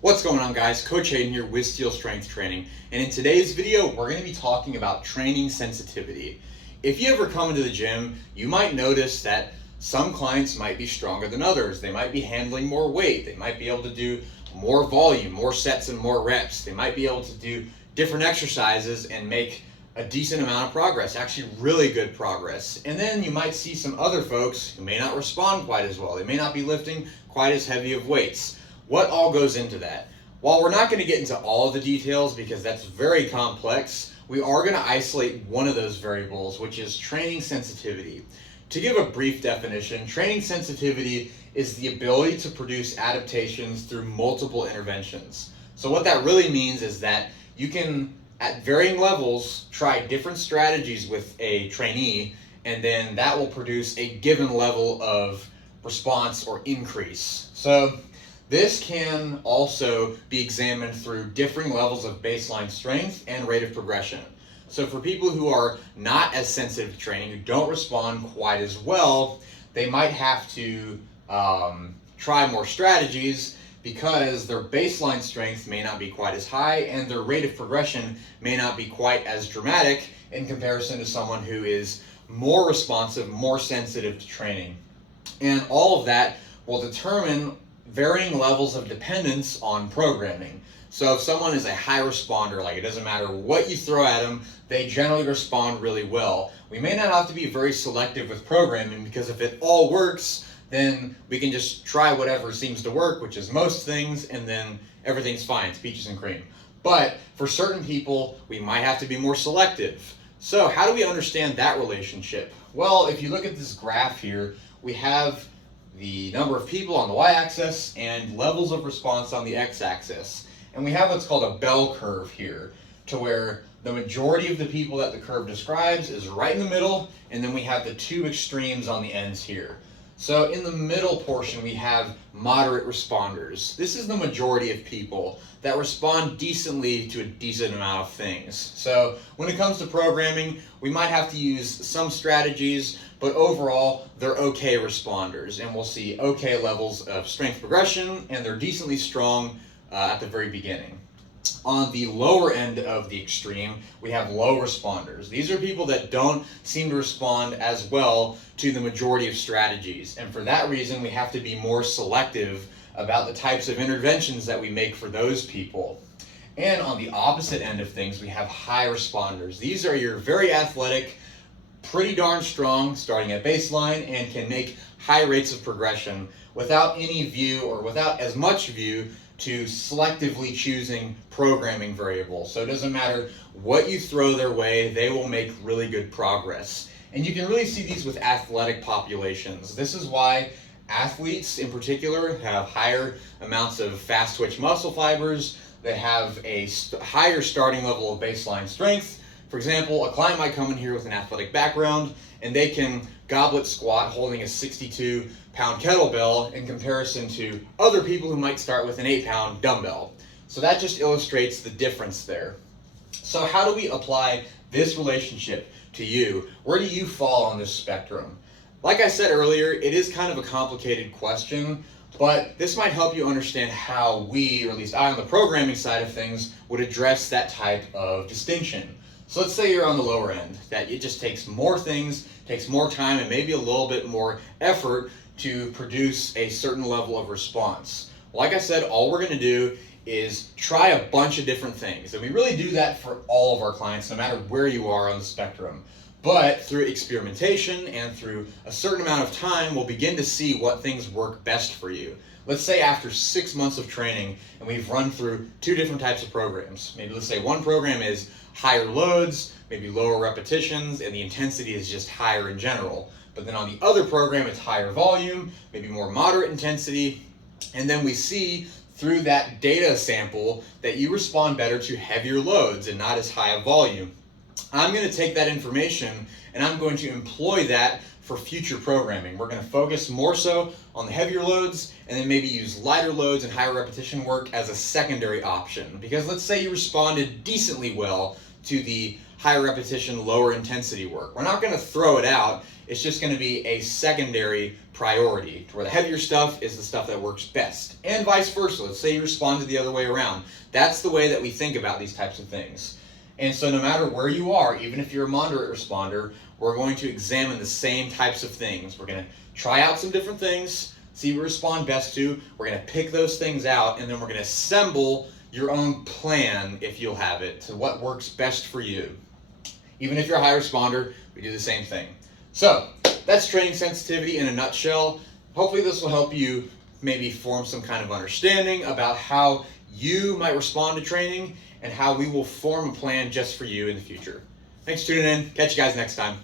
What's going on, guys? Coach Hayden here with Steel Strength Training, and in today's video we're going to be talking about training sensitivity. If you ever come into the gym, you might notice that some clients might be stronger than others. They might be handling more weight. They might be able to do more volume, more sets and more reps. They might be able to do different exercises and make a decent amount of progress, actually really good progress. And then you might see some other folks who may not respond quite as well. They may not be lifting quite as heavy of weights. What all goes into that? While we're not going to get into all of the details because that's very complex, we are going to isolate one of those variables, which is training sensitivity. To give a brief definition, training sensitivity is the ability to produce adaptations through multiple interventions. So what that really means is that you can, at varying levels, try different strategies with a trainee, and then that will produce a given level of response or increase. So this can also be examined through differing levels of baseline strength and rate of progression. So for people who are not as sensitive to training, who don't respond quite as well, they might have to try more strategies because their baseline strength may not be quite as high and their rate of progression may not be quite as dramatic in comparison to someone who is more responsive, more sensitive to training. And all of that will determine varying levels of dependence on programming. So if someone is a high responder, like it doesn't matter what you throw at them, they generally respond really well. We may not have to be very selective with programming because if it all works, then we can just try whatever seems to work, which is most things, and then everything's fine. It's peaches and cream. But for certain people, we might have to be more selective. So how do we understand that relationship? Well, if you look at this graph here, we have the number of people on the y-axis and levels of response on the x-axis. And we have what's called a bell curve here, to where the majority of the people that the curve describes is right in the middle, and then we have the two extremes on the ends here. So in the middle portion, we have moderate responders. This is the majority of people that respond decently to a decent amount of things. So when it comes to programming, we might have to use some strategies, but overall, they're okay responders, and we'll see okay levels of strength progression, and they're decently strong at the very beginning. On the lower end of the extreme, we have low responders. These are people that don't seem to respond as well to the majority of strategies. And for that reason, we have to be more selective about the types of interventions that we make for those people. And on the opposite end of things, we have high responders. These are your very athletic, pretty darn strong, starting at baseline, and can make high rates of progression without any view or without as much view to selectively choosing programming variables. So it doesn't matter what you throw their way, they will make really good progress. And you can really see these with athletic populations. This is why athletes in particular have higher amounts of fast twitch muscle fibers. They have a higher starting level of baseline strength. For example, a client might come in here with an athletic background and they can goblet squat holding a 62-pound kettlebell in comparison to other people who might start with an 8-pound dumbbell. So that just illustrates the difference there. So how do we apply this relationship to you? Where do you fall on this spectrum? Like I said earlier, it is kind of a complicated question, but this might help you understand how we, or at least I on the programming side of things, would address that type of distinction. So let's say you're on the lower end, that it just takes more things, takes more time, and maybe a little bit more effort to produce a certain level of response. Like I said, all we're going to do is try a bunch of different things. And we really do that for all of our clients, no matter where you are on the spectrum. But through experimentation and through a certain amount of time, we'll begin to see what things work best for you. Let's say after 6 months of training and we've run through 2 different types of programs. Maybe let's say one program is higher loads, maybe lower repetitions, and the intensity is just higher in general. But then on the other program, it's higher volume, maybe more moderate intensity, and then we see through that data sample that you respond better to heavier loads and not as high a volume. I'm going to take that information and I'm going to employ that for future programming. We're going to focus more so on the heavier loads and then maybe use lighter loads and higher repetition work as a secondary option. Because let's say you responded decently well to the higher repetition, lower intensity work. We're not going to throw it out It's just going to be a secondary priority, to where the heavier stuff is the stuff that works best, and vice versa. Let's say you responded the other way around. That's the way that we think about these types of things. And so no matter where you are, even if you're a moderate responder, we're going to examine the same types of things. We're going to try out some different things, see what you respond best to. We're going to pick those things out, and then we're going to assemble your own plan, if you'll have it, to what works best for you. Even if you're a high responder, we do the same thing. So that's training sensitivity in a nutshell. Hopefully this will help you maybe form some kind of understanding about how you might respond to training and how we will form a plan just for you in the future. Thanks for tuning in. Catch you guys next time.